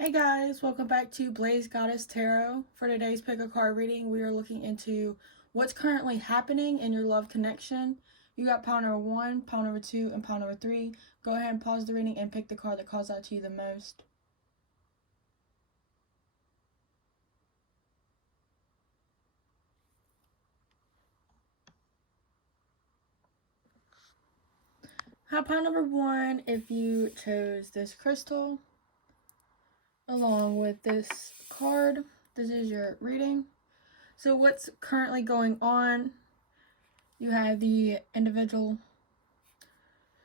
Hey guys, welcome back to Blaze Goddess Tarot. For today's pick a card reading, we are looking into what's currently happening in your love connection. You got pile number 1, pile number 2, and pile number 3. Go ahead and pause the reading and pick the card that calls out to you the most. Pile number 1, if you chose this crystal along with this card, this is your reading. So what's currently going on? You have the individual.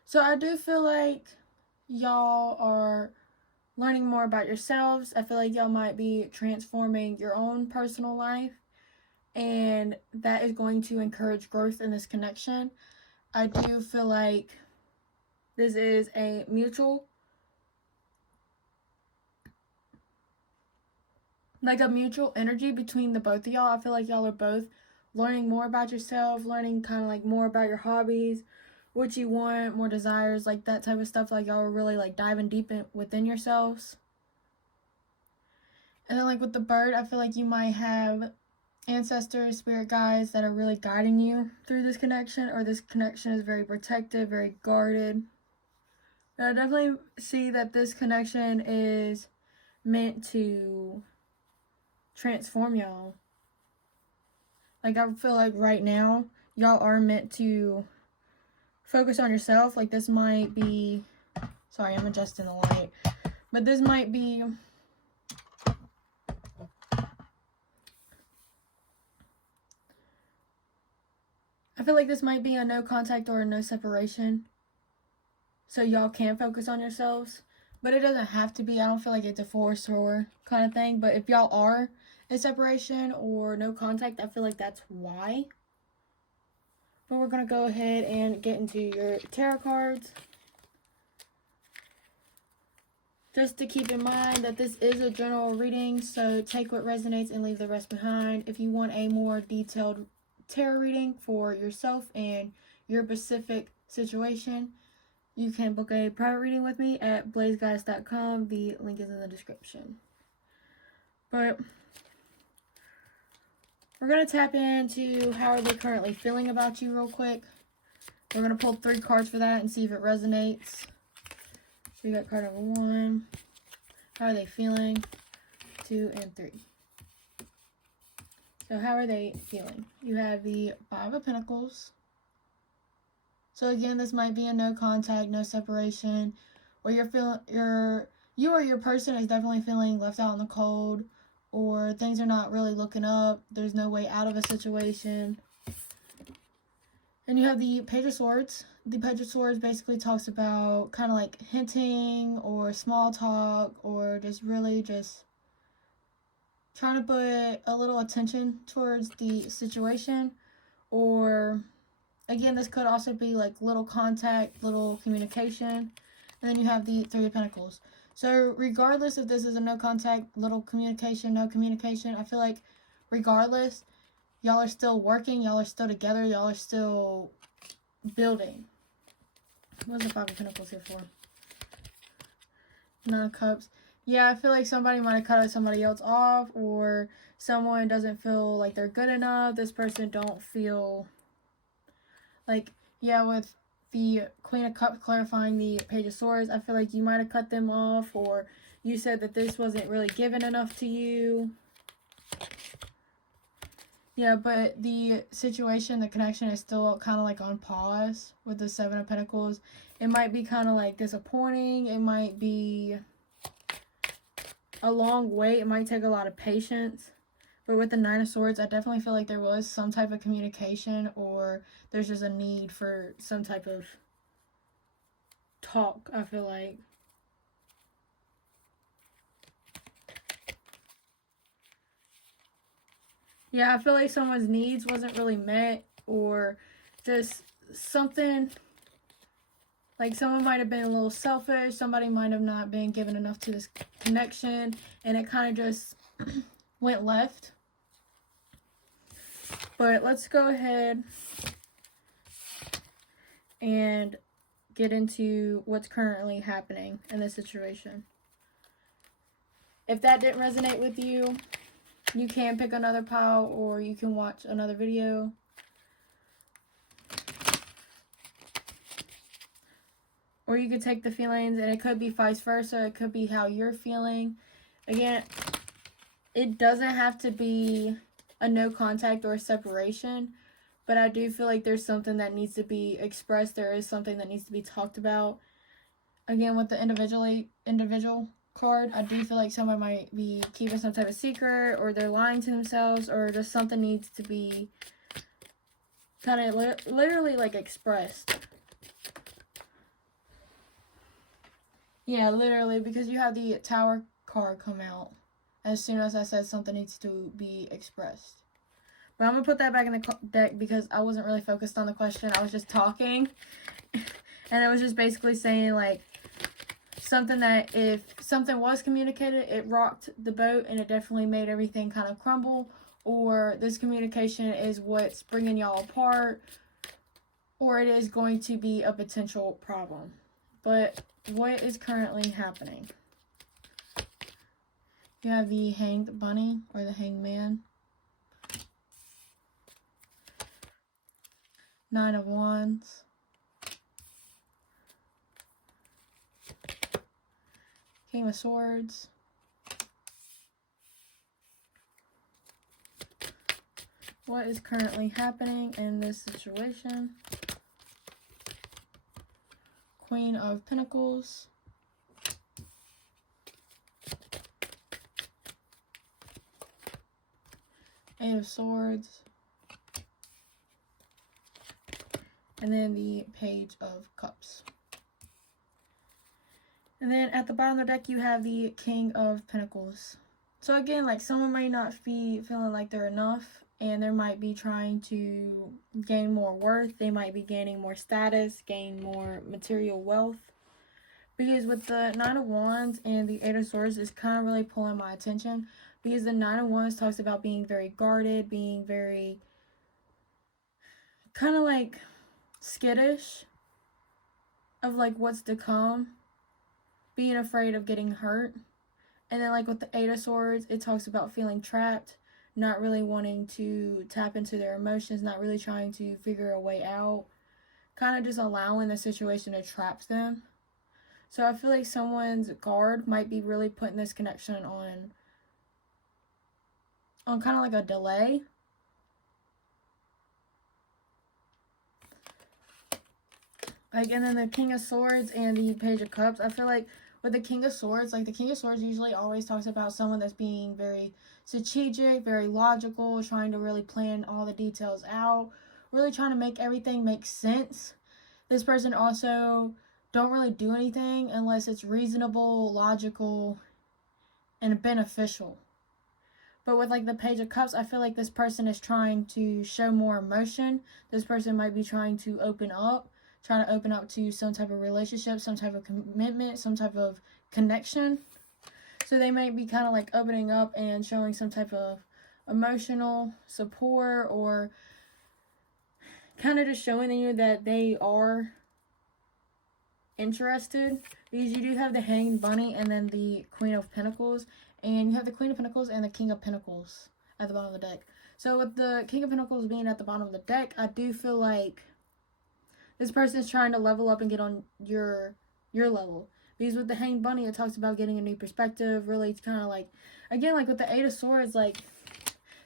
So I do feel like y'all are learning more about yourselves. I feel like y'all might be transforming your own personal life, and that is going to encourage growth in this connection. I do feel like this is a mutual energy between the both of y'all. I feel like y'all are both learning more about yourself, learning kind of like more about your hobbies, what you want, more desires, like that type of stuff. Like y'all are really like diving deep within yourselves. And then like with the bird, I feel like you might have ancestors, spirit guides that are really guiding you through this connection, or this connection is very protective, very guarded. And I definitely see that this connection is meant to transform y'all. Like I feel like right now y'all are meant to focus on yourself. Like this might be, sorry, I'm adjusting the light, but this might be I feel like this might be a no contact or a no separation. So y'all can focus on yourselves. But it doesn't have to be. I don't feel like it's a force or kind of thing. But if y'all are in separation or no contact, I feel like that's why. But we're going to go ahead and get into your tarot cards. Just to keep in mind that this is a general reading. So take what resonates and leave the rest behind. If you want a more detailed tarot reading for yourself and your specific situation, you can book a private reading with me at blazegoddess.com. The link is in the description. But we're going to tap into how are they currently feeling about you real quick. We're going to pull 3 cards for that and see if it resonates. So you got card number 1. How are they feeling? 2 and 3. So how are they feeling? You have the 5 of Pentacles. So again, this might be a no contact, no separation, or you or your person is definitely feeling left out in the cold, or things are not really looking up. There's no way out of a situation. And you have the Page of Swords. The Page of Swords basically talks about kind of like hinting or small talk, or just really just trying to put a little attention towards the situation. Or again, this could also be like little contact, little communication. And then you have the 3 of Pentacles. So regardless if this is a no contact, little communication, no communication, I feel like regardless, y'all are still working, y'all are still together, y'all are still building. What's the 5 of Pentacles here for? 9 of Cups. Yeah, I feel like somebody might have cut somebody else off, or someone doesn't feel like they're good enough. This person don't feel like, yeah, with the Queen of Cups clarifying the Page of Swords, I feel like you might have cut them off, or you said that this wasn't really given enough to you. Yeah, but the situation, the connection is still kind of like on pause with the 7 of Pentacles. It might be kind of like disappointing. It might be a long wait. It might take a lot of patience. But with the 9 of Swords, I definitely feel like there was some type of communication, or there's just a need for some type of talk, I feel like. Yeah, I feel like someone's needs wasn't really met, or just something, like someone might have been a little selfish, somebody might have not been given enough to this connection, and it kind of just went left. But let's go ahead and get into what's currently happening in this situation. If that didn't resonate with you, you can pick another pile or you can watch another video. Or you could take the feelings, and it could be vice versa. It could be how you're feeling. Again, it doesn't have to be a no contact or a separation, but I do feel like there's something that needs to be expressed. There is something that needs to be talked about. Again, with the individual card, I do feel like someone might be keeping some type of secret, or they're lying to themselves, or just something needs to be kind of literally like expressed. Yeah, literally, because you have the Tower card come out as soon as I said something needs to be expressed. But I'm going to put that back in the deck because I wasn't really focused on the question. I was just talking. And it was just basically saying, like, something that if something was communicated, it rocked the boat and it definitely made everything kind of crumble. Or this communication is what's bringing y'all apart. Or it is going to be a potential problem. But what is currently happening? You have the Hanged Bunny or the Hanged Man. Nine of Wands. King of Swords. What is currently happening in this situation? Queen of Pentacles. Eight of Swords. And then the Page of Cups. And then at the bottom of the deck, you have the King of Pentacles. So again, like, someone might not be feeling like they're enough, and they might be trying to gain more worth. They might be gaining more status, gain more material wealth. Because with the Nine of Wands and the Eight of Swords, it's kind of really pulling my attention. Because the Nine of Wands talks about being very guarded, being very kind of like skittish of like what's to come, being afraid of getting hurt. And then like with the Eight of Swords, it talks about feeling trapped, not really wanting to tap into their emotions, not really trying to figure a way out, kind of just allowing the situation to trap them. So I feel like someone's guard might be really putting this connection on kind of like a delay. Like, and then the King of Swords and the Page of Cups, I feel like with the King of Swords, like the King of Swords usually always talks about someone that's being very strategic, very logical, trying to really plan all the details out, really trying to make everything make sense. This person also don't really do anything unless it's reasonable, logical, and beneficial. But with like the Page of Cups, I feel like this person is trying to show more emotion. This person might be trying to open up to some type of relationship, some type of commitment, some type of connection. So they might be kind of like opening up and showing some type of emotional support, or kind of just showing you that they are interested. Because you do have the Hanged Bunny and then the Queen of Pentacles. And you have the Queen of Pentacles and the King of Pentacles at the bottom of the deck. So with the King of Pentacles being at the bottom of the deck, I do feel like this person is trying to level up and get on your level. Because with the Hanged Bunny, it talks about getting a new perspective. Really kind of like, again, like with the Eight of Swords, like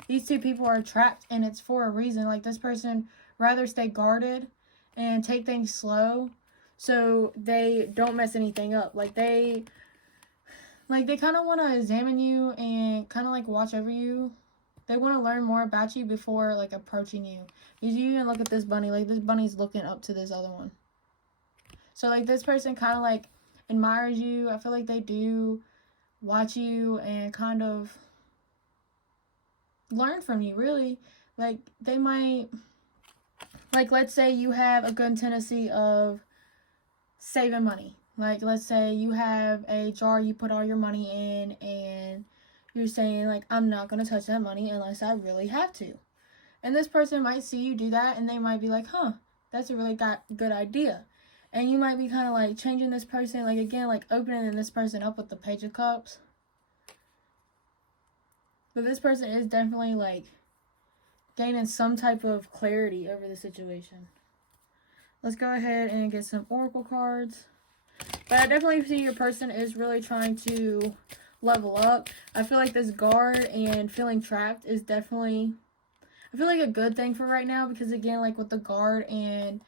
these two people are trapped and it's for a reason. Like this person rather stay guarded and take things slow so they don't mess anything up. Like they kind of want to examine you and kind of like watch over you. They want to learn more about you before like approaching you. Because you even look at this bunny, like this bunny's looking up to this other one. So like this person kind of like admires you. I feel like they do watch you and kind of learn from you, really. Like they might, like let's say you have a good tendency of saving money. Like let's say you have a jar you put all your money in and you're saying like, I'm not going to touch that money unless I really have to. And this person might see you do that and they might be like, huh, that's a really good idea. And you might be kind of like changing this person, like again, like opening this person up with the Page of Cups. But this person is definitely like gaining some type of clarity over the situation. Let's go ahead and get some oracle cards. But I definitely see your person is really trying to level up. I feel like this guard and feeling trapped is definitely, I feel like a good thing for right now, because again, like with the guard and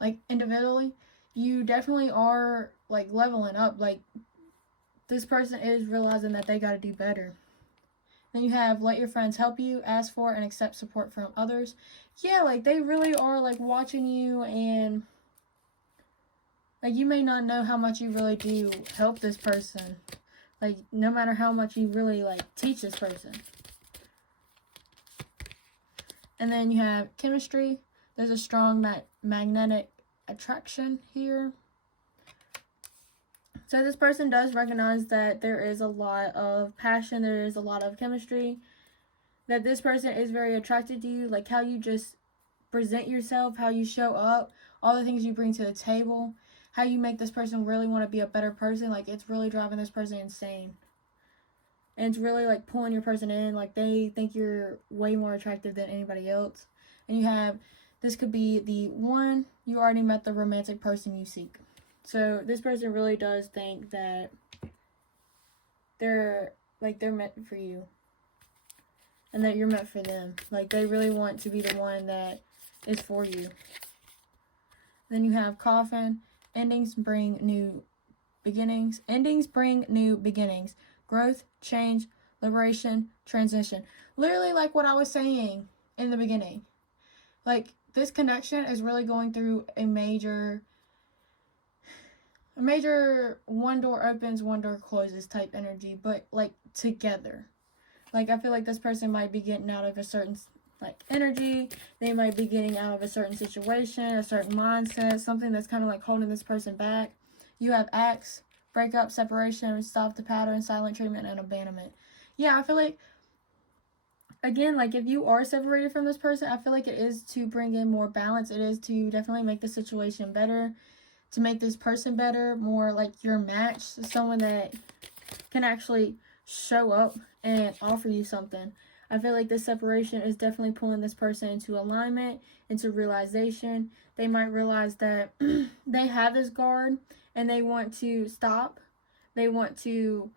like individually, you definitely are like leveling up. Like this person is realizing that they got to do better. Then you have let your friends help you, ask for and accept support from others. Yeah, like they really are like watching you, and like you may not know how much you really do help this person. Like no matter how much you really like teach this person. And then you have chemistry. There's a strong magnetic attraction here. So this person does recognize that there is a lot of passion, there is a lot of chemistry, that this person is very attracted to you, like how you just present yourself, how you show up, all the things you bring to the table, how you make this person really want to be a better person. Like it's really driving this person insane. And it's really like pulling your person in, like they think you're way more attractive than anybody else. And you have, this could be the one, you already met the romantic person you seek. So this person really does think that they're meant for you, and that you're meant for them. Like they really want to be the one that is for you. Then you have coffin. Endings bring new beginnings. Endings bring new beginnings. Growth, change, liberation, transition. Literally like what I was saying in the beginning. Like this connection is really going through a major one door opens, one door closes type energy, but like together. Like I feel like this person might be getting out of a certain like energy. They might be getting out of a certain situation, a certain mindset, something that's kind of like holding this person back. You have acts, breakup, separation, stop the pattern, silent treatment, and abandonment. Yeah, I feel like, again, like if you are separated from this person, I feel like it is to bring in more balance. It is to definitely make the situation better, to make this person better, more like your match, someone that can actually show up and offer you something. I feel like this separation is definitely pulling this person into alignment, into realization. They might realize that they have this guard and they want to stop. They want to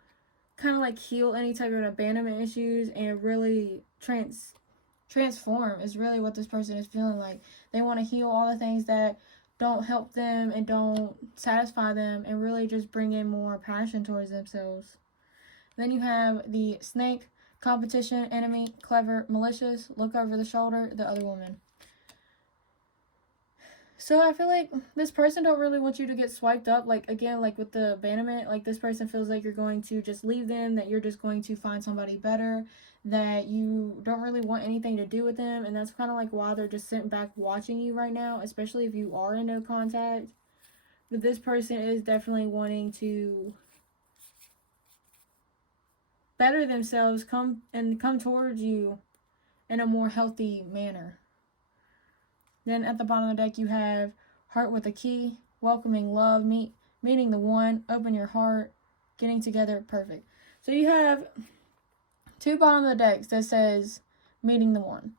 kind of like heal any type of abandonment issues and really transform is really what this person is feeling like. They want to heal all the things that don't help them and don't satisfy them, and really just bring in more passion towards themselves. Then you have the snake, competition, enemy, clever, malicious, look over the shoulder, the other woman. So I feel like this person don't really want you to get swiped up. Like again, like with the abandonment, like this person feels like you're going to just leave them, that you're just going to find somebody better, that you don't really want anything to do with them. And that's kind of like why they're just sitting back watching you right now, especially if you are in no contact. But this person is definitely wanting to better themselves, come towards you in a more healthy manner. Then at the bottom of the deck you have heart with a key, welcoming love, meeting the one, open your heart, getting together, perfect. So you have two bottom of the decks that says meeting the one.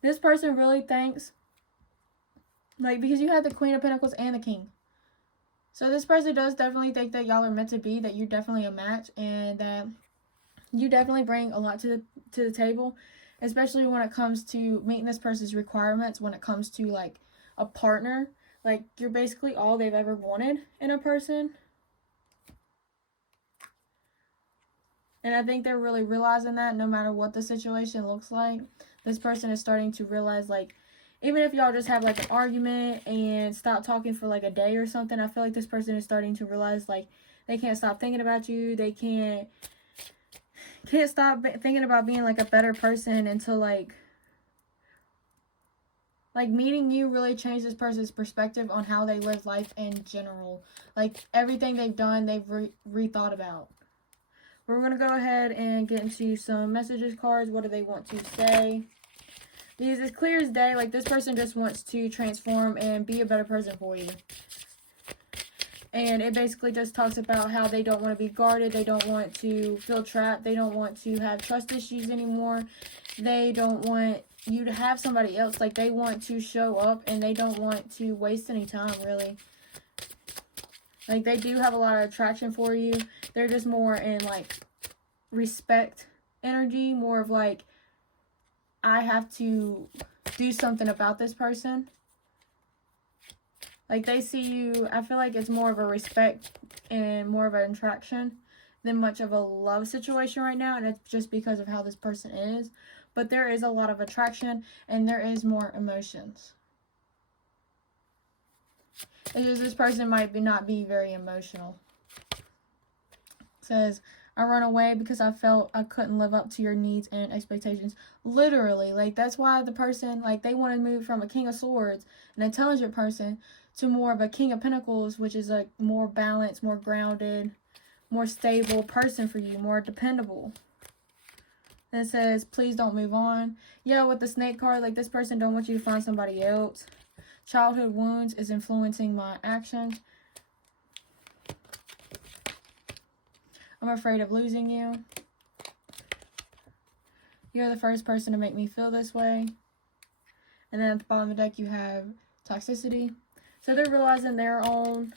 This person really thinks, like, because you have the Queen of Pentacles and the King. So this person does definitely think that y'all are meant to be, that you're definitely a match, and that you definitely bring a lot to the table, especially when it comes to meeting this person's requirements, when it comes to like a partner. Like you're basically all they've ever wanted in a person. And I think they're really realizing that no matter what the situation looks like, this person is starting to realize, like, even if y'all just have like an argument and stop talking for like a day or something, I feel like this person is starting to realize like they can't stop thinking about you. They can't stop thinking about being like a better person until like meeting you really changed this person's perspective on how they live life in general. Like everything they've done, they've rethought about. We're going to go ahead and get into some messages cards. What do they want to say? Because it's clear as day, like this person just wants to transform and be a better person for you. And it basically just talks about how they don't want to be guarded. They don't want to feel trapped. They don't want to have trust issues anymore. They don't want you to have somebody else. Like, they want to show up and they don't want to waste any time, really. Like, they do have a lot of attraction for you. They're just more in, like, respect energy. More of, like, I have to do something about this person. Like, they see you, I feel like it's more of a respect and more of an attraction than much of a love situation right now. And it's just because of how this person is. But there is a lot of attraction and there is more emotions. It's just this person might not be very emotional. It says, I run away because I felt I couldn't live up to your needs and expectations. Literally, like, that's why the person, like, they want to move from a King of Swords, an intelligent person, to more of a King of Pentacles, which is a more balanced, more grounded, more stable person for you, more dependable. And it says, please don't move on. Yeah, with the Snake card, like, this person don't want you to find somebody else. Childhood wounds is influencing my actions. I'm afraid of losing you. You're the first person to make me feel this way. And then at the bottom of the deck, you have toxicity. So they're realizing their own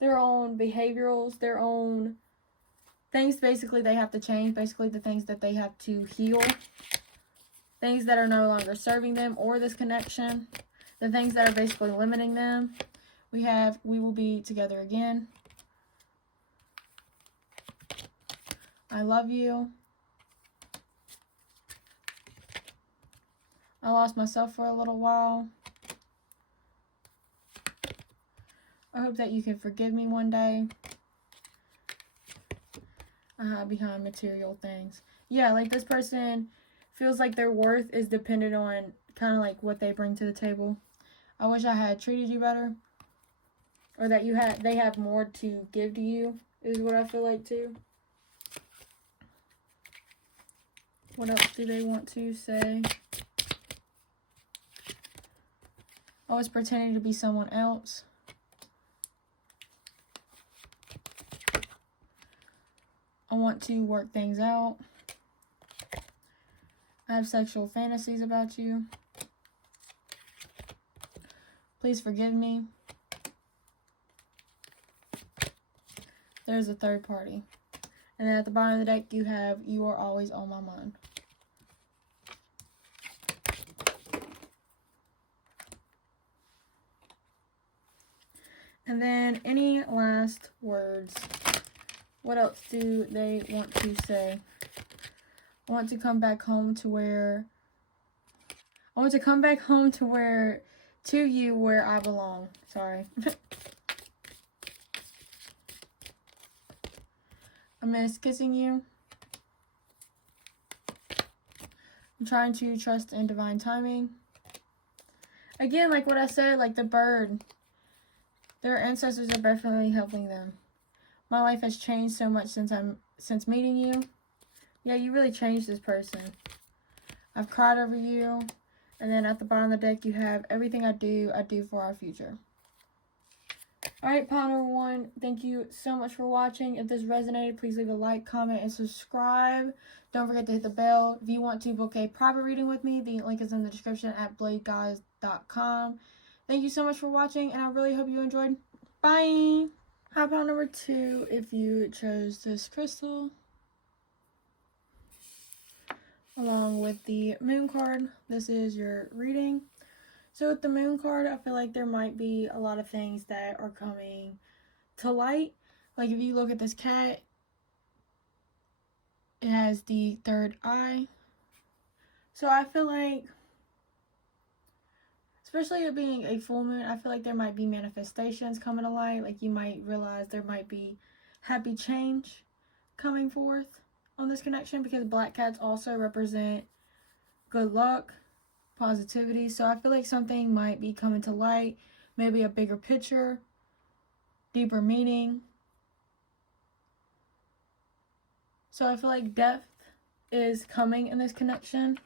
behaviorals, their own things basically they have to change. Basically the things that they have to heal. Things that are no longer serving them or this connection. The things that are basically limiting them. We have, we will be together again. I love you. I lost myself for a little while. I hope that you can forgive me one day. I hide behind material things. Yeah, like, this person feels like their worth is dependent on kind of like what they bring to the table. I wish I had treated you better. Or that they have more to give to you, is what I feel like too. What else do they want to say? I was pretending to be someone else. I want to work things out. I have sexual fantasies about you. Please forgive me. There's a third party. And then at the bottom of the deck, you have, you are always on my mind. And then any last words? What else do they want to say? I want to come back home to where, to you where I belong. Sorry. I miss kissing you. I'm trying to trust in divine timing. Again, like what I said, like the bird. Their ancestors are definitely helping them. My life has changed so much since meeting you. Yeah, you really changed this person. I've cried over you. And then at the bottom of the deck, you have everything I do for our future. Alright, pile number 1, thank you so much for watching. If this resonated, please leave a like, comment, and subscribe. Don't forget to hit the bell. If you want to book a private reading with me, the link is in the description at bladeguys.com. Thank you so much for watching, and I really hope you enjoyed. Bye! Pile number 2, if you chose this crystal, along with the moon card, this is your reading. So with the moon card, I feel like there might be a lot of things that are coming to light. Like if you look at this cat, it has the third eye. So I feel like, especially it being a full moon, I feel like there might be manifestations coming to light. Like you might realize there might be happy change coming forth on this connection, because black cats also represent good luck, positivity. So I feel like something might be coming to light, maybe a bigger picture, deeper meaning. So I feel like depth is coming in this connection,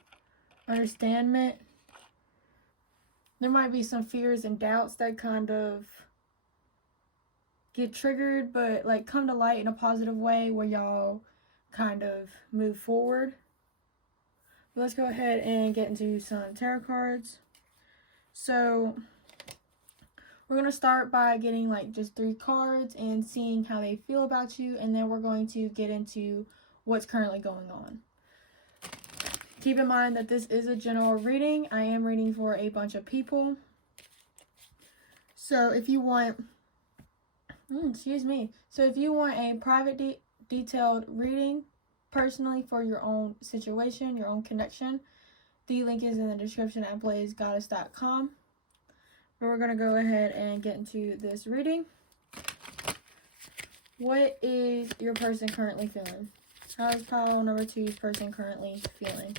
understanding. there might be some fears and doubts that kind of get triggered, but like come to light in a positive way where y'all kind of move forward. But let's go ahead and get into some tarot cards. So we're going to start by getting like just 3 cards and seeing how they feel about you, and then we're going to get into what's currently going on. Keep in mind that this is a general reading. I am reading for a bunch of people. So if you want, So if you want a private detailed reading personally for your own situation, your own connection, the link is in the description at blazegoddess.com. But we're going to go ahead and get into this reading. What is your person currently feeling? How is pile number 2's person currently feeling?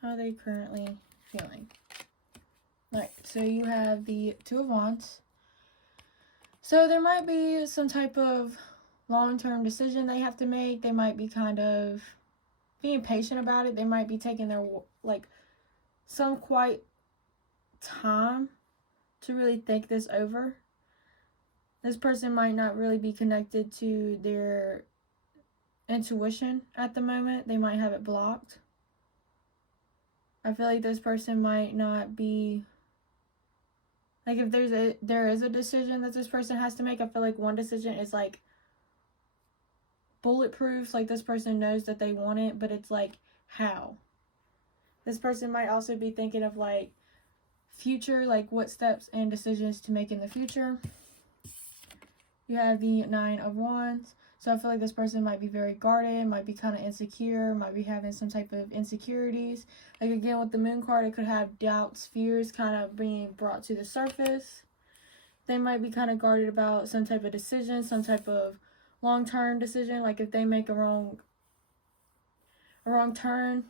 How are they currently feeling? Alright, so you have the 2 of Wands. So there might be some type of long-term decision they have to make. They might be kind of being patient about it. They might be taking their, like, some quite time to really think this over. This person might not really be connected to their intuition at the moment. They might have it blocked. I feel like this person might not be, like, if there is a decision that this person has to make, I feel like one decision is like bulletproof. Like, this person knows that they want it, but it's like, how? This person might also be thinking of like future, like what steps and decisions to make in the future. You have the 9 of Wands. So I feel like this person might be very guarded, might be kind of insecure, might be having some type of insecurities. Like, again, with the Moon card, it could have doubts, fears kind of being brought to the surface. They might be kind of guarded about some type of decision, some type of long-term decision. Like, if they make a wrong turn,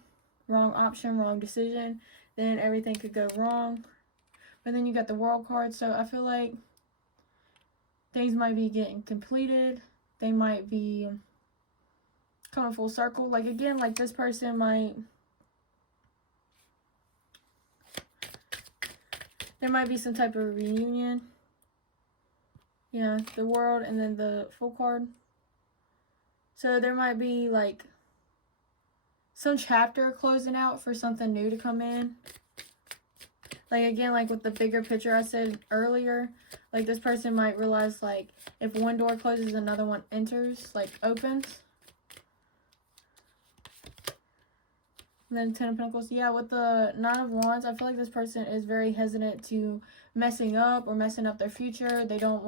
wrong option, wrong decision, then everything could go wrong. But then you got the World card, so I feel like things might be getting completed. They might be coming full circle. Like, again, like this person might, there might be some type of reunion. Yeah, the World and then the Full card. So there might be like some chapter closing out for something new to come in. Like, again, like with the bigger picture I said earlier, like this person might realize, like, if one door closes, another one enters, like opens. And then 10 of Pentacles. Yeah, with the 9 of Wands, I feel like this person is very hesitant to messing up or messing up their future. They don't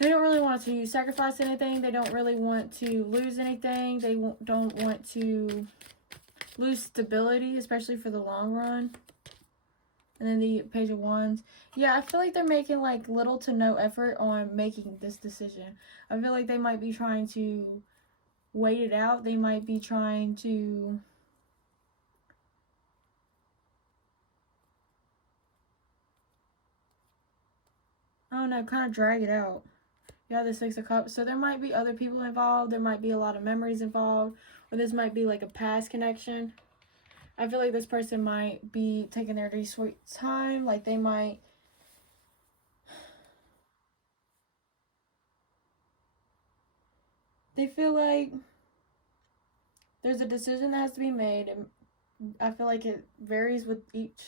really want to sacrifice anything. They don't really want to lose anything. They don't want to lose stability, especially for the long run. And then the Page of Wands. Yeah, I feel like they're making like little to no effort on making this decision. I feel like they might be trying to wait it out. They might be trying to kind of drag it out. Yeah, the 6 of Cups. So there might be other people involved. There might be a lot of memories involved. Or this might be like a past connection. I feel like this person might be taking their sweet time. Like, they feel like there's a decision that has to be made. And I feel like it varies with each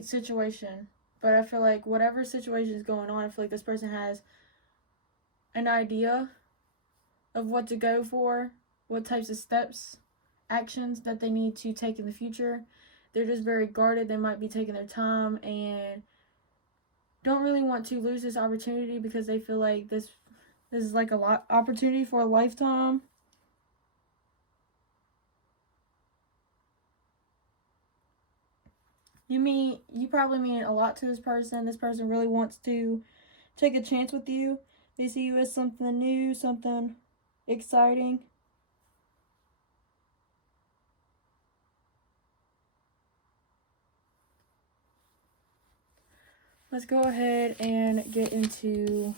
situation. But I feel like whatever situation is going on, I feel like this person has an idea of what to go for, what types of steps, actions that they need to take in the future. They're just very guarded. They might be taking their time and don't really want to lose this opportunity because they feel like this is like a opportunity for a lifetime. You probably mean a lot to this person. This person really wants to take a chance with you. They see you as something new, something exciting. Let's go ahead and get into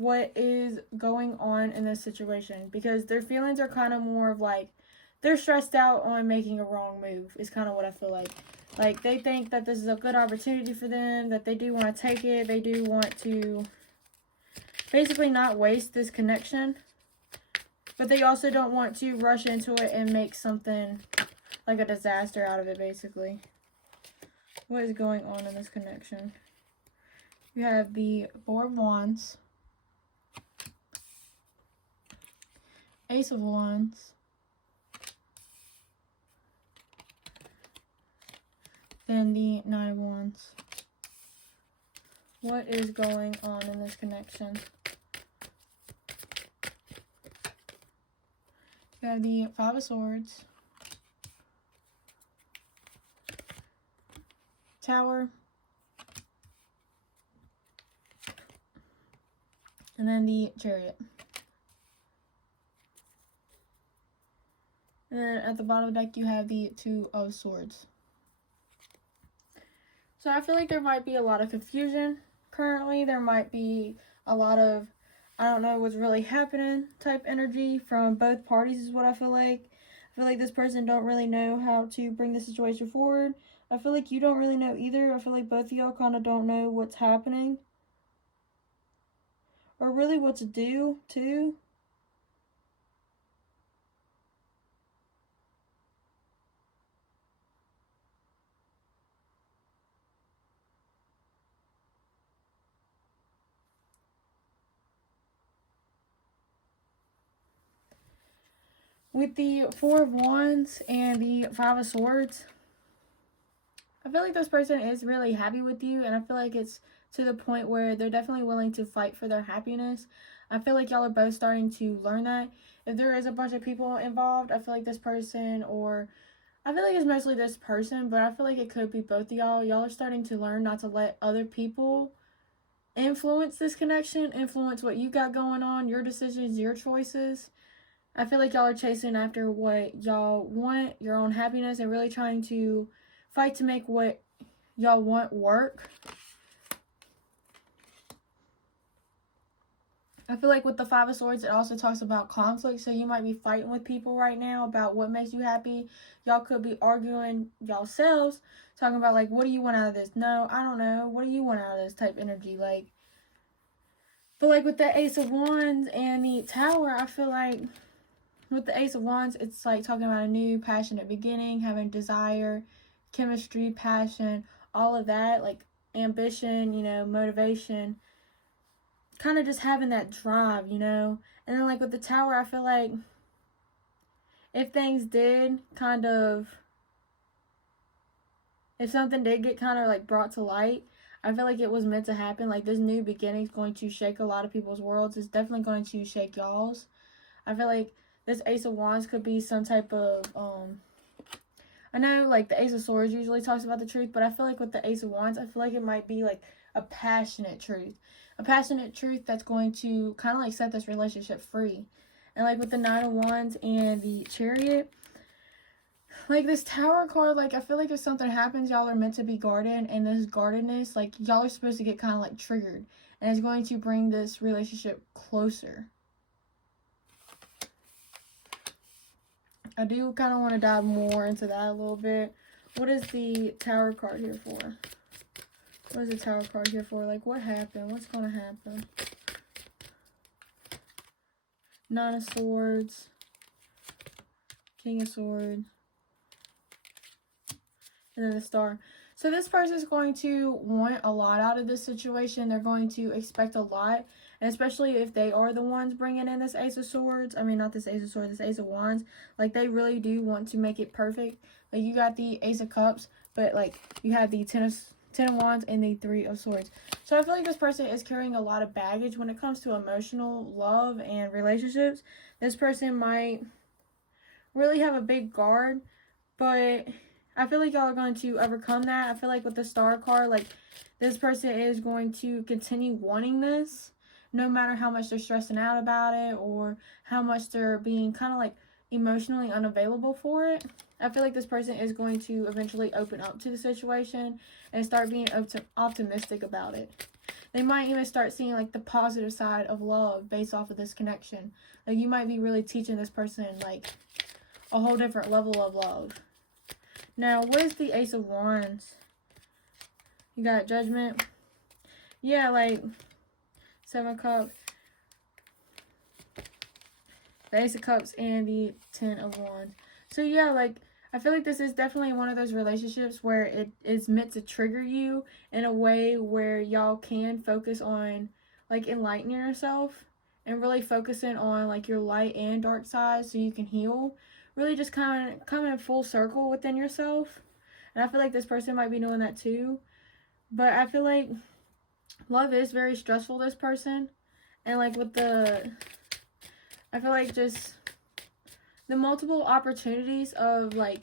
what is going on in this situation, because their feelings are kind of more of like they're stressed out on making a wrong move is kind of what I feel like. Like, they think that this is a good opportunity for them, that they do want to take it, they do want to basically not waste this connection, but they also don't want to rush into it and make something like a disaster out of it, basically. What is going on in this connection? You have the Four of Wands, Ace of Wands, then the Nine of Wands. What is going on in this connection? You have the Five of Swords, Tower, and then the Chariot. And then at the bottom of the deck, you have the Two of Swords. So I feel like there might be a lot of confusion currently. There might be a lot of, I don't know what's really happening type energy from both parties is what I feel like. I feel like this person don't really know how to bring the situation forward. I feel like you don't really know either. I feel like both of y'all kind of don't know what's happening, or really what to do, too. With the Four of Wands and the Five of Swords, I feel like this person is really happy with you, and I feel like it's to the point where they're definitely willing to fight for their happiness. I feel like y'all are both starting to learn that. If there is a bunch of people involved, I feel like this person, or I feel like it's mostly this person, but I feel like it could be both of y'all. Y'all are starting to learn not to let other people influence this connection, influence what you got going on, your decisions, your choices. I feel like y'all are chasing after what y'all want, your own happiness, and really trying to fight to make what y'all want work. I feel like with the Five of Swords, it also talks about conflict. So you might be fighting with people right now about what makes you happy. Y'all could be arguing yourselves, talking about, like, what do you want out of this? No, I don't know. What do you want out of this type energy? Like, but like with the Ace of Wands and the Tower, I feel like with the Ace of Wands, it's like talking about a new passionate beginning, having desire, chemistry, passion, all of that, like ambition, you know, motivation, kind of just having that drive, you know. And then like with the Tower, I feel like if things did kind of, if something did get kind of like brought to light, I feel like it was meant to happen. Like, this new beginning is going to shake a lot of people's worlds. It's definitely going to shake y'all's. I feel like this Ace of Wands could be some type of, I know, like, the Ace of Swords usually talks about the truth, but I feel like with the Ace of Wands, I feel like it might be, like, a passionate truth. A passionate truth that's going to kind of, like, set this relationship free. And, like, with the Nine of Wands and the Chariot, like, this Tower card, like, I feel like if something happens, y'all are meant to be guarded, and this guardedness, like, y'all are supposed to get kind of, like, triggered, and it's going to bring this relationship closer. I do kind of want to dive more into that a little bit. What is the Tower card here for? What is the Tower card here for? Like, what happened? What's going to happen? Nine of Swords, King of Swords, and then the Star. So this person is going to want a lot out of this situation. They're going to expect a lot. And especially if they are the ones bringing in this Ace of Swords. I mean, not this Ace of Swords, this Ace of Wands. Like, they really do want to make it perfect. Like, you got the Ace of Cups, but, like, you have the Ten of Wands and the Three of Swords. So I feel like this person is carrying a lot of baggage when it comes to emotional love and relationships. This person might really have a big guard, but I feel like y'all are going to overcome that. I feel like with the Star card, like, this person is going to continue wanting this, no matter how much they're stressing out about it or how much they're being kind of like emotionally unavailable for it. I feel like this person is going to eventually open up to the situation and start being optimistic about it. They might even start seeing like the positive side of love based off of this connection. Like you might be really teaching this person like a whole different level of love. Now, what is the Ace of Wands? You got Judgment. Yeah, like 7 of Cups, the Ace of Cups, and the 10 of Wands. So yeah, like I feel like this is definitely one of those relationships where it is meant to trigger you in a way where y'all can focus on like enlightening yourself and really focusing on like your light and dark side so you can heal. Really just kind of come in full circle within yourself. And I feel like this person might be doing that too. But I feel like love is very stressful, this person. And like with the, I feel like just the multiple opportunities of like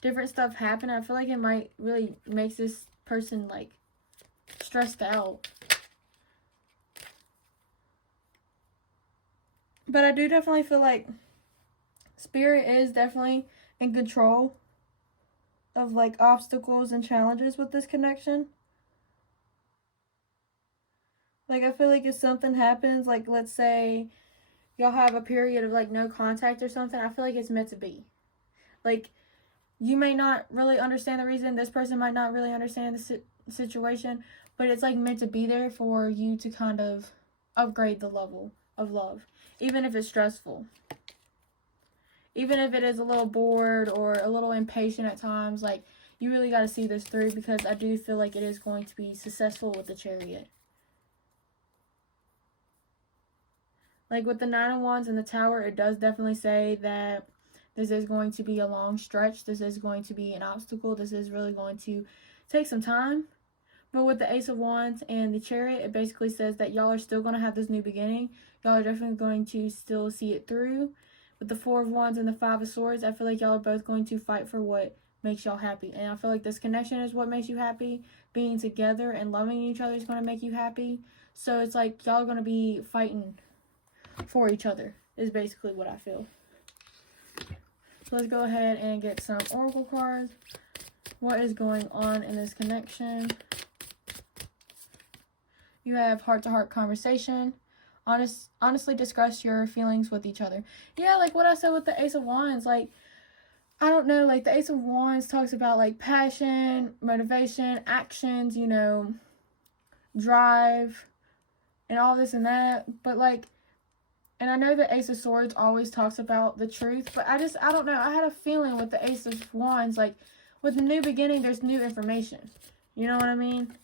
different stuff happen, I feel like it might really makes this person like stressed out. But I do definitely feel like Spirit is definitely in control of like obstacles and challenges with this connection. Like I feel like if something happens, like let's say y'all have a period of like no contact or something, I feel like it's meant to be. Like you may not really understand the reason, this person might not really understand the situation, but it's like meant to be there for you to kind of upgrade the level of love, even if it's stressful. Even if it is a little bored or a little impatient at times, like you really got to see this through, because I do feel like it is going to be successful with the Chariot. Like with the 9 of Wands and the Tower, it does definitely say that this is going to be a long stretch. This is going to be an obstacle. This is really going to take some time. But with the Ace of Wands and the Chariot, it basically says that y'all are still going to have this new beginning. Y'all are definitely going to still see it through. With the 4 of Wands and the 5 of Swords, I feel like y'all are both going to fight for what makes y'all happy. And I feel like this connection is what makes you happy. Being together and loving each other is going to make you happy. So it's like y'all are going to be fighting for each other is basically what I feel. So let's go ahead and get some oracle cards. What is going on in this connection? You have heart-to-heart conversation. Honestly discuss your feelings with each other. Yeah, like what I said with the Ace of Wands, like I don't know, like the Ace of Wands talks about like passion, motivation, actions, you know, drive, and all this and that. But like, and I know the Ace of Swords always talks about the truth, but I don't know. I had a feeling with the Ace of Wands, like with the new beginning, there's new information. You know what I mean?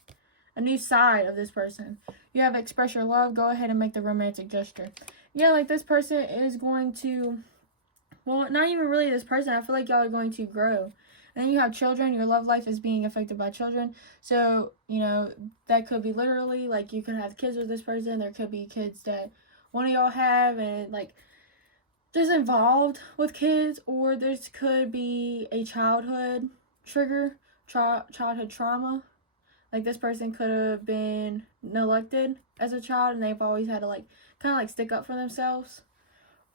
A new side of this person. You have express your love. Go ahead and make the romantic gesture. Yeah, like this person is going to, well, not even really this person. I feel like y'all are going to grow. And then you have children. Your love life is being affected by children. So, you know, that could be literally, like, you could have kids with this person. There could be kids that one of y'all have and, like, just involved with kids. Or there could be a childhood trigger, childhood trauma. Like, this person could have been neglected as a child, and they've always had to, like, kind of, like, stick up for themselves.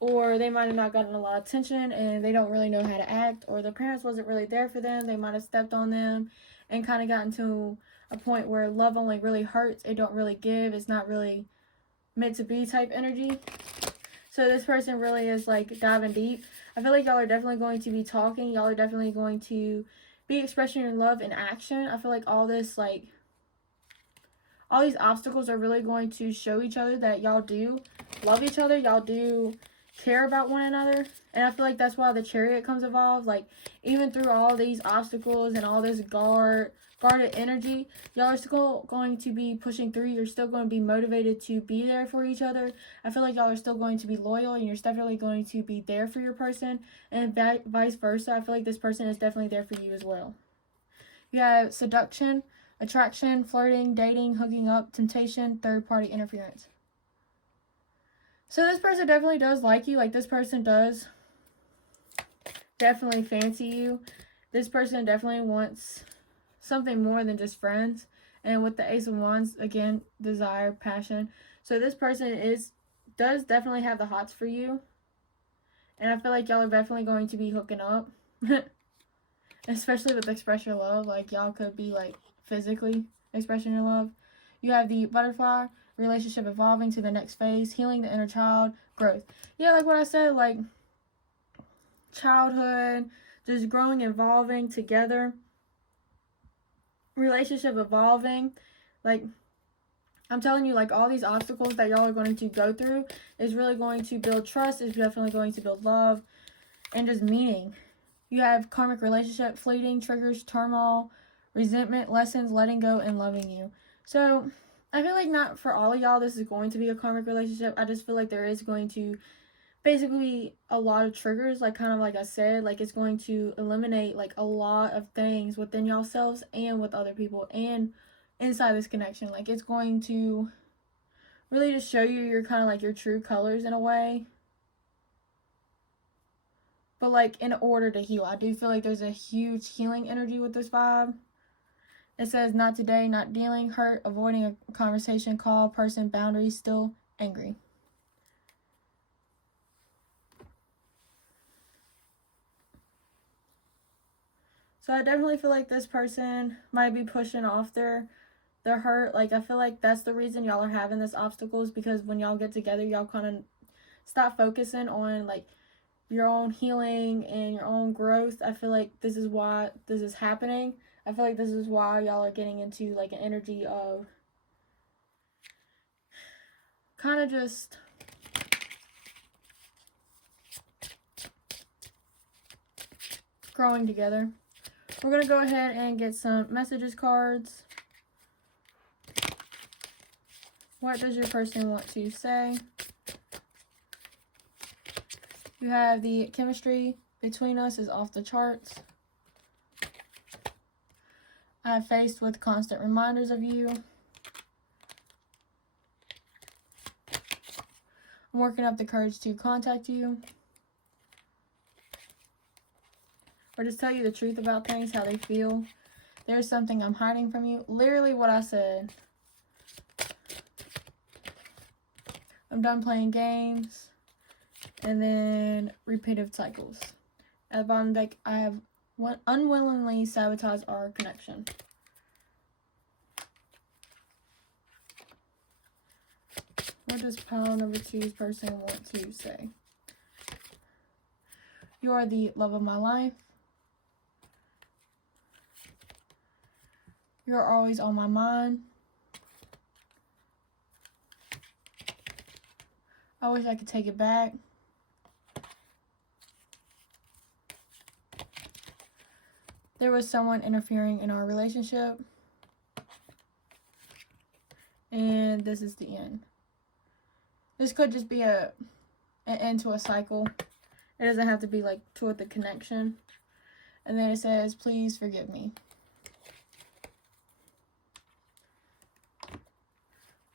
Or they might have not gotten a lot of attention, and they don't really know how to act. Or their parents wasn't really there for them. They might have stepped on them and kind of gotten to a point where love only really hurts. It don't really give. It's not really meant to be type energy. So this person really is, like, diving deep. I feel like y'all are definitely going to be talking. Y'all are definitely going to be expressing your love in action. I feel like all this, like, all these obstacles are really going to show each other that y'all do love each other. Y'all do care about one another. And I feel like that's why the Chariot comes involved. Like, even through all these obstacles and all this guarded energy, y'all are still going to be pushing through. You're still going to be motivated to be there for each other. I feel like y'all are still going to be loyal, and you're definitely going to be there for your person, and vice versa. I feel like this person is definitely there for you as well. You have seduction, attraction, flirting, dating, hooking up, temptation, third-party interference. So this person definitely does like you. Like, this person does definitely fancy you. This person definitely wants something more than just friends. And with the Ace of Wands, again, desire, passion. So this person does definitely have the hots for you. And I feel like y'all are definitely going to be hooking up. Especially with express your love. Like, y'all could be, like, physically expressing your love. You have the butterfly, relationship evolving to the next phase, healing the inner child, growth. Yeah, like what I said, like childhood, just growing, evolving together, relationship evolving. Like, I'm telling you, like, all these obstacles that y'all are going to go through is really going to build trust, is definitely going to build love, and just meaning. You have karmic relationship, fleeting, triggers, turmoil, resentment, lessons, letting go, and loving you. So, I feel like not for all of y'all this is going to be a karmic relationship. I just feel like there is going to basically be a lot of triggers, like kind of like I said, like it's going to eliminate like a lot of things within yourselves and with other people and inside this connection. Like it's going to really just show you your kind of like your true colors in a way. But like in order to heal, I do feel like there's a huge healing energy with this vibe. It says not today, not dealing, hurt, avoiding a conversation, call, person, boundaries, still angry. So I definitely feel like this person might be pushing off their hurt. Like I feel like that's the reason y'all are having this obstacle, is because when y'all get together, y'all kind of stop focusing on like your own healing and your own growth. I feel like this is why this is happening. I feel like this is why y'all are getting into like an energy of kind of just growing together. We're going to go ahead and get some messages cards. What does your person want to say? You have the chemistry between us is off the charts. I am faced with constant reminders of you. I'm working up the courage to contact you. Or just tell you the truth about things, how they feel. There's something I'm hiding from you. Literally what I said. I'm done playing games. And then repetitive cycles. At the bottom deck, I have unwillingly sabotaged our connection. What does pile number 2's person want to say? You are the love of my life. You're always on my mind. I wish I could take it back. There was someone interfering in our relationship. And this is the end. This could just be an end to a cycle. It doesn't have to be like toward the connection. And then it says, please forgive me.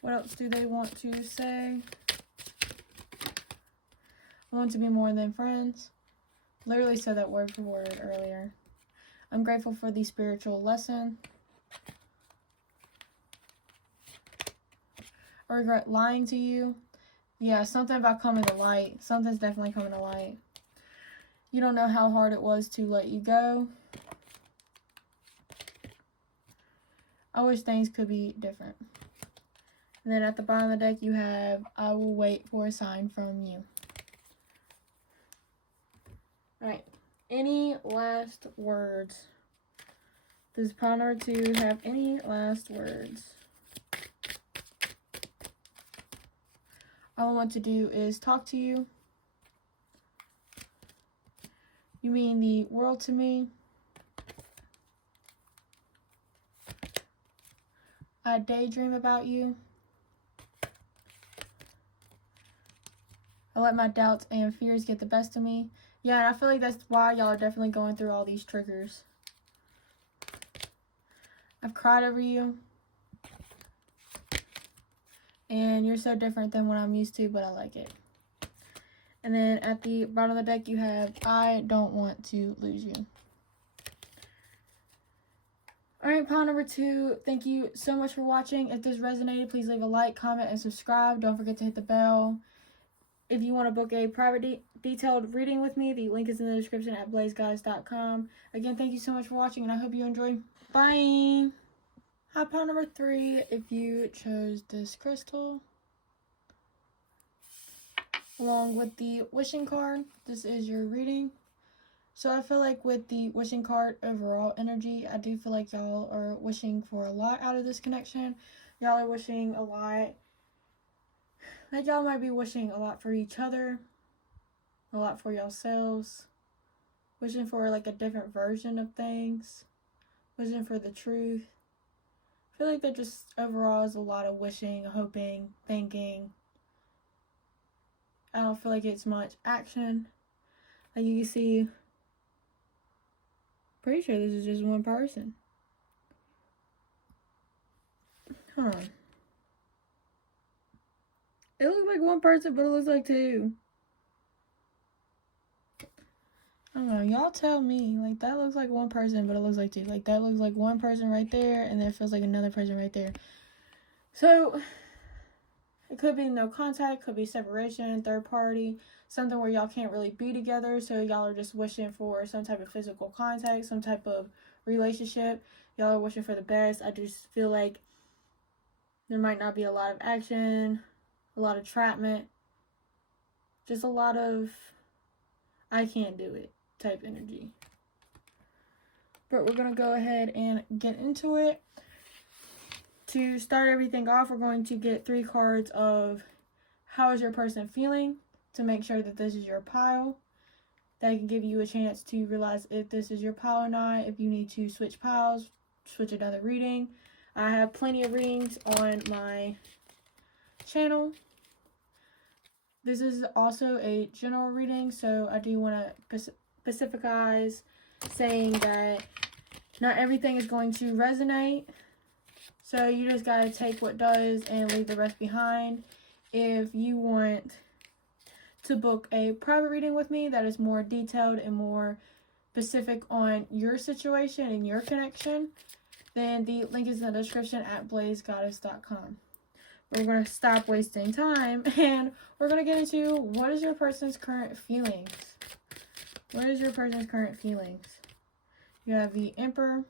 What else do they want to say? I want to be more than friends. Literally said that word for word earlier. I'm grateful for the spiritual lesson. I regret lying to you. Yeah, something about coming to light. Something's definitely coming to light. You don't know how hard it was to let you go. I wish things could be different. And then at the bottom of the deck, you have, I will wait for a sign from you. Alright, any last words? Does pile number 2 have any last words? All I want to do is talk to you. You mean the world to me. I daydream about you. I let my doubts and fears get the best of me. Yeah, and I feel like that's why y'all are definitely going through all these triggers. I've cried over you. And you're so different than what I'm used to, but I like it. And then at the bottom of the deck, you have, I don't want to lose you. Alright, pile number 2, thank you so much for watching. If this resonated, please leave a like, comment, and subscribe. Don't forget to hit the bell. If you want to book a private detailed reading with me, the link is in the description at blazegoddess.com. Again, thank you so much for watching, and I hope you enjoy. Bye! High pile number 3, if you chose this crystal, along with the wishing card, this is your reading. So I feel like with the wishing card overall energy, I do feel like y'all are wishing for a lot out of this connection. Y'all are wishing a lot. Like y'all might be wishing a lot for each other, a lot for yourselves, wishing for like a different version of things, wishing for the truth. I feel like there just overall is a lot of wishing, hoping, thinking. I don't feel like it's much action. Like you can see, pretty sure this is just one person. Huh. It looks like one person, but it looks like two. I don't know. Y'all tell me. Like, that looks like one person, but it looks like two. Like, that looks like one person right there, and then it feels like another person right there. So, it could be no contact, could be separation, third party, something where y'all can't really be together, so y'all are just wishing for some type of physical contact, some type of relationship. Y'all are wishing for the best. I just feel like there might not be a lot of action, a lot of trapment, just a lot of I can't do it type energy. But we're going to go ahead and get into it. To start everything off, we're going to get 3 cards of how is your person feeling to make sure that this is your pile. That can give you a chance to realize if this is your pile or not, if you need to switch piles, switch another reading. I have plenty of readings on my channel. This is also a general reading, so I do want to specificize saying that not everything is going to resonate. So you just got to take what does and leave the rest behind. If you want to book a private reading with me that is more detailed and more specific on your situation and your connection, then the link is in the description at blazegoddess.com. We're going to stop wasting time and we're going to get into what is your person's current feelings. What is your person's current feelings? You have the Emperor.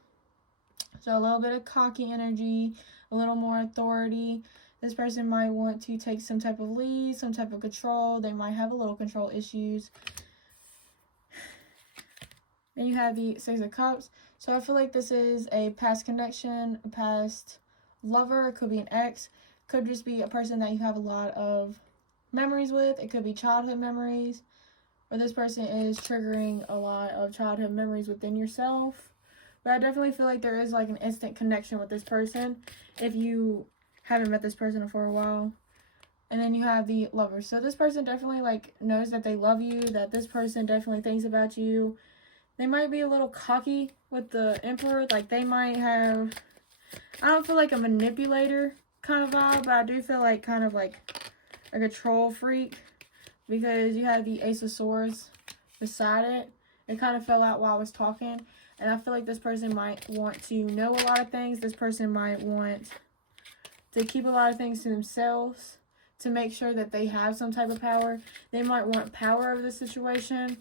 So a little bit of cocky energy, a little more authority. This person might want to take some type of lead, some type of control. They might have a little control issues. Then you have the Six of Cups. So I feel like this is a past connection, a past lover. It could be an ex. Could just be a person that you have a lot of memories with. It could be childhood memories. Or this person is triggering a lot of childhood memories within yourself. But I definitely feel like there is like an instant connection with this person if you haven't met this person for a while. And then you have the Lover. So this person definitely like knows that they love you, that this person definitely thinks about you. They might be a little cocky with the Emperor. Like they might have, I don't feel like a manipulator kind of vibe, but I do feel like kind of like a control freak because you have the Ace of Swords beside it. It kind of fell out while I was talking. And I feel like this person might want to know a lot of things. This person might want to keep a lot of things to themselves to make sure that they have some type of power. They might want power over the situation.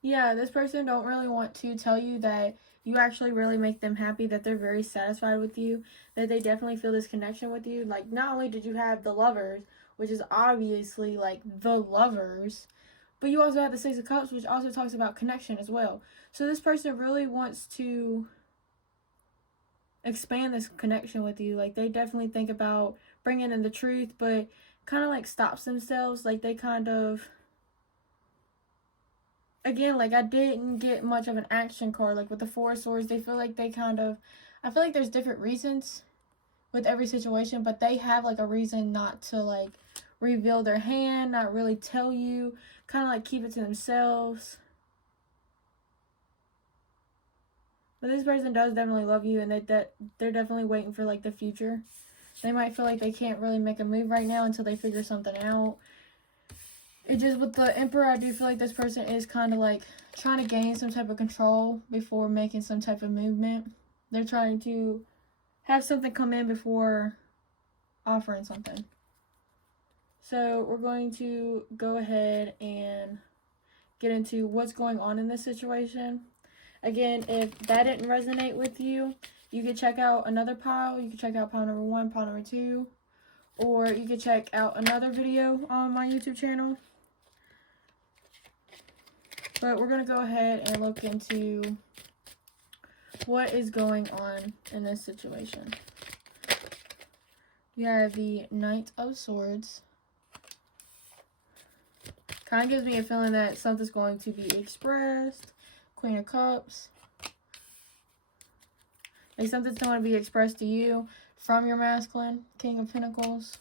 Yeah, this person don't really want to tell you that you actually really make them happy, that they're very satisfied with you, that they definitely feel this connection with you. Like, not only did you have the Lovers, which is obviously, like, the lovers, but you also have the Six of Cups, which also talks about connection as well. So this person really wants to expand this connection with you. Like, they definitely think about bringing in the truth, but kind of, like, stops themselves. Like, they kind of... Again, like, I didn't get much of an action card. Like, with the Four of Swords, they feel like they kind of... I feel like there's different reasons with every situation, but they have, like, a reason not to, like, reveal their hand, not really tell you, kind of, like, keep it to themselves. But this person does definitely love you, and they're definitely waiting for, like, the future. They might feel like they can't really make a move right now until they figure something out. It just, with the Emperor, I do feel like this person is kind of like trying to gain some type of control before making some type of movement. They're trying to have something come in before offering something. So we're going to go ahead and get into what's going on in this situation. Again, if that didn't resonate with you, you could check out another pile. You can check out pile number 1, pile number 2, or you could check out another video on my YouTube channel. But we're going to go ahead and look into what is going on in this situation. You have the Knight of Swords. Kind of gives me a feeling that something's going to be expressed. Queen of Cups. Like something's going to be expressed to you from your masculine. King of Pentacles.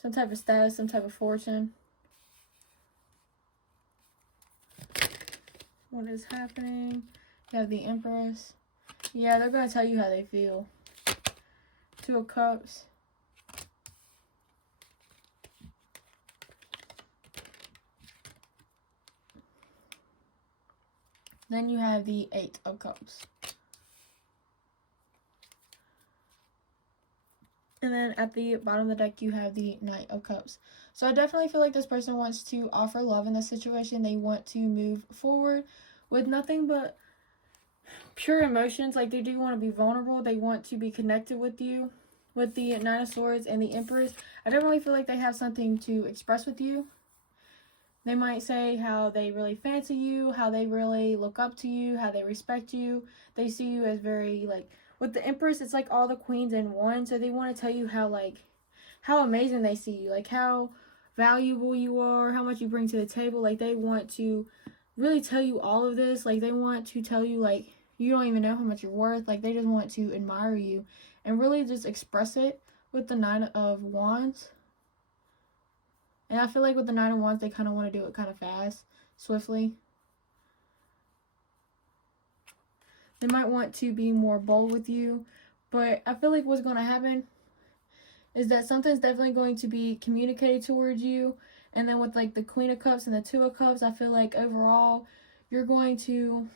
Some type of status, some type of fortune. What is happening? You have the Empress. Yeah, they're going to tell you how they feel. 2 of Cups. Then you have the 8 of Cups. And then at the bottom of the deck, you have the Knight of Cups. So I definitely feel like this person wants to offer love in this situation. They want to move forward with nothing but pure emotions. Like they do want to be vulnerable. They want to be connected with you. With the Nine of Swords and the Empress, I definitely feel like they have something to express with you. They might say how they really fancy you, how they really look up to you, how they respect you. They see you as very, like, with the Empress, it's like all the queens in one. So they want to tell you how, like, how amazing they see you. Like, how valuable you are, how much you bring to the table. Like, they want to really tell you all of this. Like, they want to tell you, like, you don't even know how much you're worth. Like, they just want to admire you and really just express it with the Nine of Wands. And I feel like with the Nine of Wands, they kind of want to do it kind of fast, swiftly. They might want to be more bold with you. But I feel like what's going to happen is that something's definitely going to be communicated towards you. And then with like the Queen of Cups and the 2 of Cups, I feel like overall, you're going to...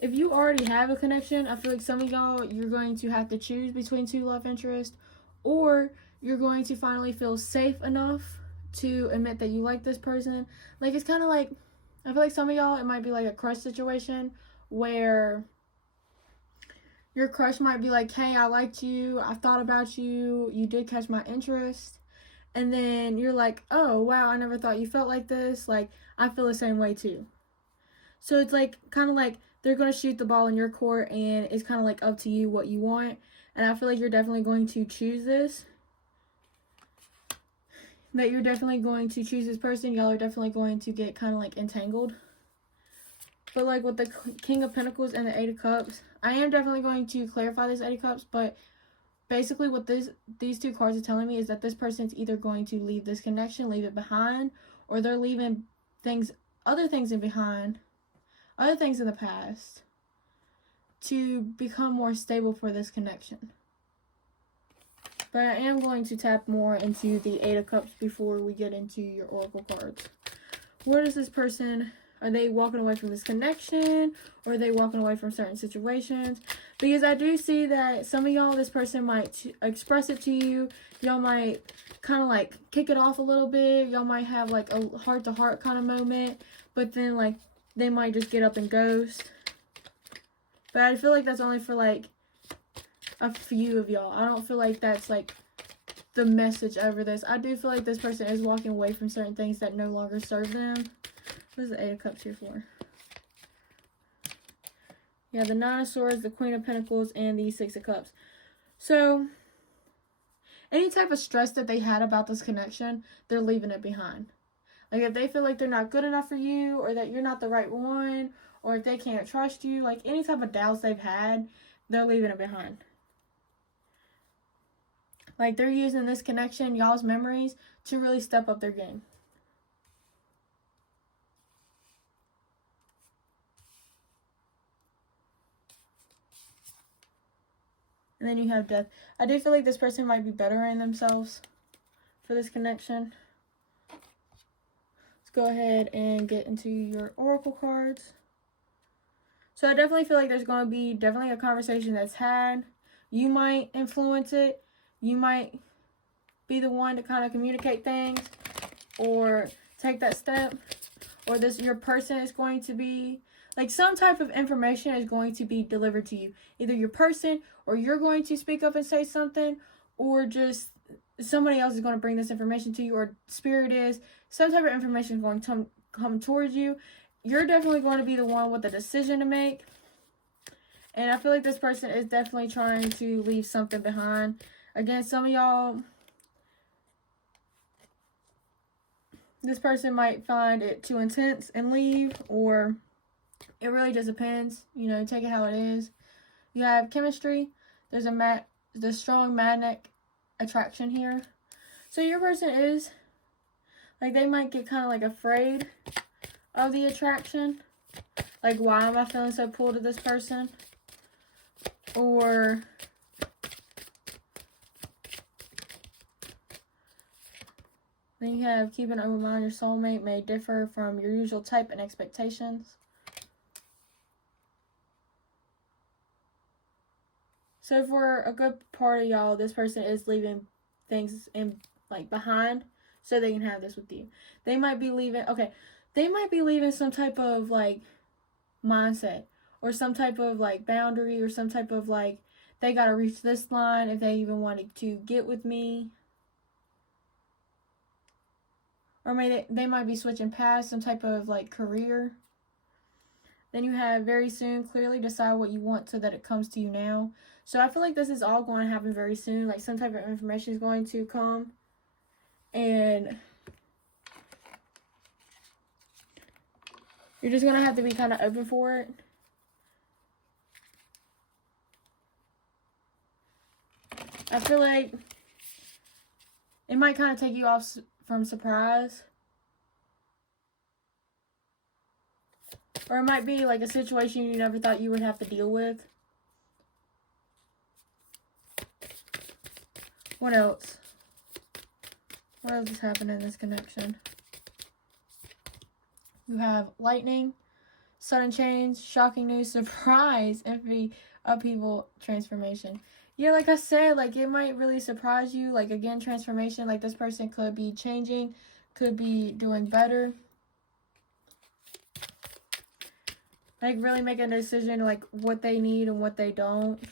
If you already have a connection, I feel like some of y'all, you're going to have to choose between 2 love interests. Or you're going to finally feel safe enough to admit that you like this person. Like, it's kind of like, I feel like some of y'all, it might be like a crush situation where your crush might be like, hey, I liked you, I thought about you, you did catch my interest. And then you're like, oh, wow, I never thought you felt like this. Like, I feel the same way too. So it's like, kind of like, they're going to shoot the ball in your court and it's kind of like up to you what you want. And I feel like you're definitely going to choose this. That you're definitely going to choose this person. Y'all are definitely going to get kind of like entangled. But like with the King of Pentacles and the 8 of Cups, I am definitely going to clarify this 8 of Cups. But basically what these 2 cards are telling me is that this person's either going to leave this connection, leave it behind, or they're leaving other things in behind, other things in the past, to become more stable for this connection. But I am going to tap more into the 8 of Cups before we get into your oracle cards. What is this person? Are they walking away from this connection? Or are they walking away from certain situations? Because I do see that some of y'all, this person might express it to you. Y'all might kind of like kick it off a little bit. Y'all might have like a heart-to-heart kind of moment. But then like they might just get up and ghost. But I feel like that's only for like a few of y'all. I don't feel like that's like the message over this. I do feel like this person is walking away from certain things that no longer serve them. What is the 8 of Cups here for? Yeah, the 9 of Swords, the Queen of Pentacles, and the 6 of Cups. So, any type of stress that they had about this connection, they're leaving it behind. Like, if they feel like they're not good enough for you, or that you're not the right one, or if they can't trust you, like, any type of doubts they've had, they're leaving it behind. Like, they're using this connection, y'all's memories, to really step up their game. And then you have Death. I do feel like this person might be bettering themselves for this connection. Let's go ahead and get into your oracle cards. So I definitely feel like there's going to be definitely a conversation that's had. You might influence it. You might be the one to kind of communicate things or take that step, or your person is going to be like, some type of information is going to be delivered to you. Either your person, or you're going to speak up and say something, or just somebody else is going to bring this information to you, or spirit is. Some type of information is going to come towards you. You're definitely going to be the one with the decision to make. And I feel like this person is definitely trying to leave something behind. Again, some of y'all, this person might find it too intense and leave, or it really just depends. You know, take it how it is. You have chemistry. There's the strong magnetic attraction here. So your person is, like, they might get kind of like afraid of the attraction. Like, why am I feeling so pulled to this person? Or then you have keep an open mind. Your soulmate may differ from your usual type and expectations. So for a good part of y'all, this person is leaving things behind so they can have this with you. They might be leaving, they might be leaving some type of like mindset, or some type of like boundary, or some type of like, they gotta reach this line if they even wanted to get with me. Or they might be switching past some type of like career. Then you have very soon, clearly decide what you want so that it comes to you now. So I feel like this is all going to happen very soon. Like, some type of information is going to come. And you're just going to have to be kind of open for it. I feel like it might kind of take you off from surprise. Or it might be like a situation you never thought you would have to deal with. What else? What else is happening in this connection? You have lightning, sudden change, shocking news, surprise, envy, upheaval, transformation. Yeah, like I said, like, it might really surprise you. Like, again, transformation. Like, this person could be changing, could be doing better. Like, really making a decision, like, what they need and what they don't.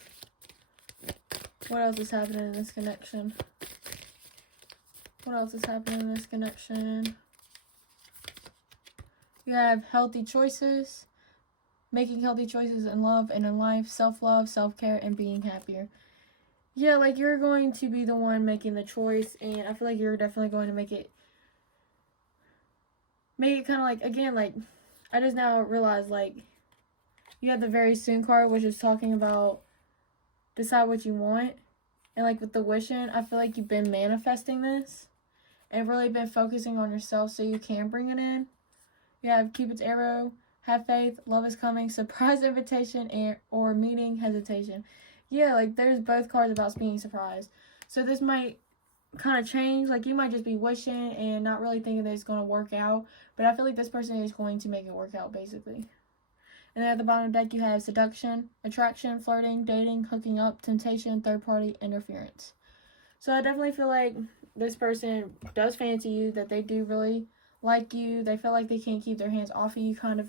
What else is happening in this connection? What else is happening in this connection? You have healthy choices. Making healthy choices in love and in life. Self-love, self-care, and being happier. Yeah, like, you're going to be the one making the choice. And I feel like you're definitely going to make it kind of like, again, like, I just now realized, like, you have the very soon card, which is talking about decide what you want. And like with the wishing, I feel like you've been manifesting this and really been focusing on yourself so you can bring it in. You have Cupid's arrow, have faith, love is coming, surprise invitation, and or meeting hesitation. Yeah, like, there's both cards about being surprised. So this might kind of change. Like, you might just be wishing and not really thinking that it's going to work out. But I feel like this person is going to make it work out, basically. And then at the bottom of the deck, you have seduction, attraction, flirting, dating, hooking up, temptation, third-party interference. So I definitely feel like this person does fancy you, that they do really like you. They feel like they can't keep their hands off of you kind of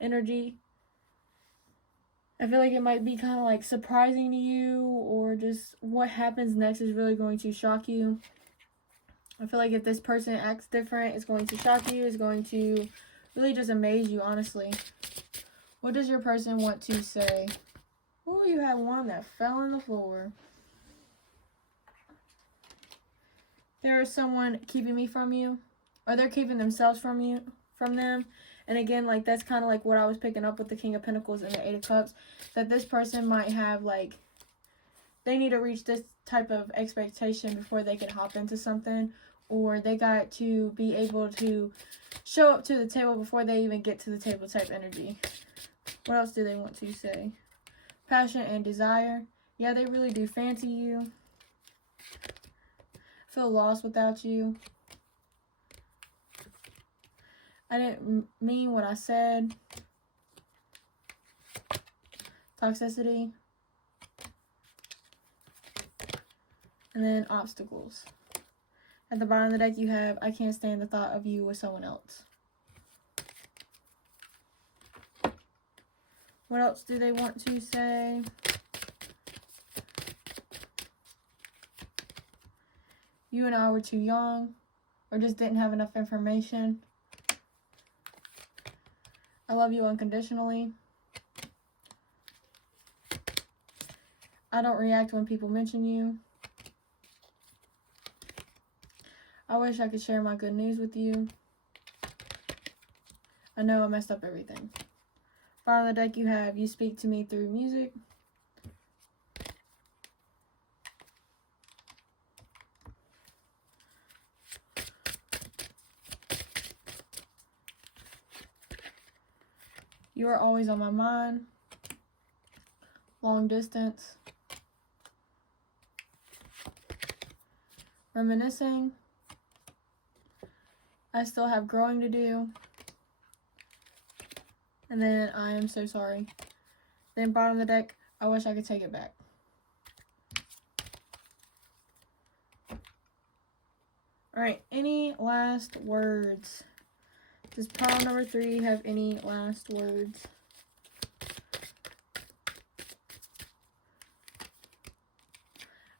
energy. I feel like it might be kind of like surprising to you, or just what happens next is really going to shock you. I feel like if this person acts different, it's going to shock you. It's going to really just amaze you, honestly. What does your person want to say? Oh, you had one that fell on the floor. There is someone keeping me from you. Or they're keeping themselves from them. And again, like, that's kind of like what I was picking up with the King of Pentacles and the Eight of Cups. That this person might have, like, they need to reach this type of expectation before they can hop into something. Or they got to be able to show up to the table before they even get to the table type energy. What else do they want to say? Passion and desire. Yeah, they really do fancy you. Feel lost without you. I didn't mean what I said. Toxicity. And then obstacles. At the bottom of the deck, you have, I can't stand the thought of you with someone else. What else do they want to say? You and I were too young, or just didn't have enough information. I love you unconditionally. I don't react when people mention you. I wish I could share my good news with you. I know I messed up everything. Bottom of the deck, you have, you speak to me through music. You are always on my mind. Long distance. Reminiscing. I still have growing to do. And then I am so sorry. Then bottom of the deck, I wish I could take it back. Alright, any last words? Does pile number 3 have any last words?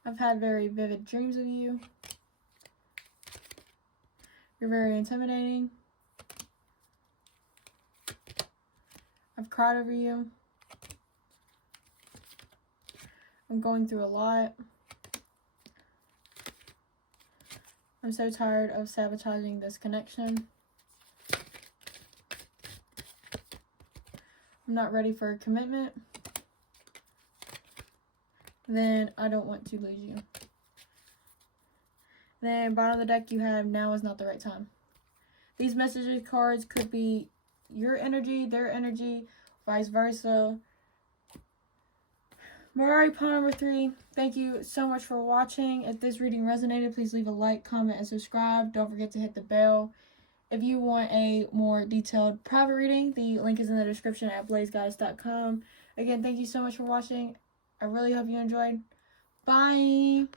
I've had very vivid dreams of you. You're very intimidating. I've cried over you. I'm going through a lot. I'm so tired of sabotaging this connection. I'm not ready for a commitment. Then I don't want to lose you. Then bottom of the deck you have, now is not the right time. These messages cards could be your energy, their energy, vice versa. Mariah pile number 3, thank you so much for watching. If this reading resonated, please leave a like, comment, and subscribe. Don't forget to hit the bell. If you want a more detailed private reading, the link is in the description at blazegoddess.com. Again, thank you so much for watching. I really hope you enjoyed. Bye!